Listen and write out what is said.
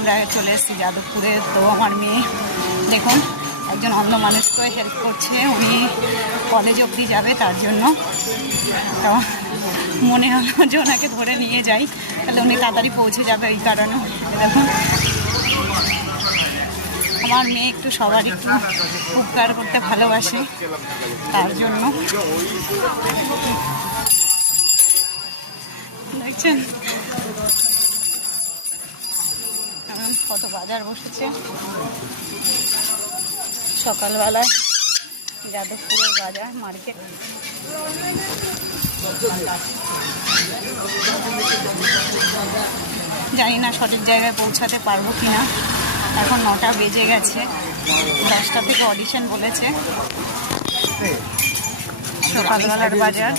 আমরা চলে এসেছি যাদবপুরে। তো আমার মেয়ে দেখুন একজন অন্য মানুষকে হেল্প করছে, উনি কলেজ অবধি যাবে তার জন্য। তো মনে হলো যে ওনাকে ধরে নিয়ে যাই, তাহলে উনি তাড়াতাড়ি পৌঁছে যাবে, এই কারণে। দেখুন আমার মেয়ে একটু সবার একটু উপকার করতে ভালোবাসে, তার জন্য। দেখছেন কত বাজার বসেছে সকালবেলায়, যাদবপুরের বাজার মার্কেট। জানি না সঠিক জায়গায় পৌঁছাতে পারবো কিনা, এখন 9টা বেজে গেছে, 10টা থেকে অডিশন বলেছে। সকালবেলার বাজার।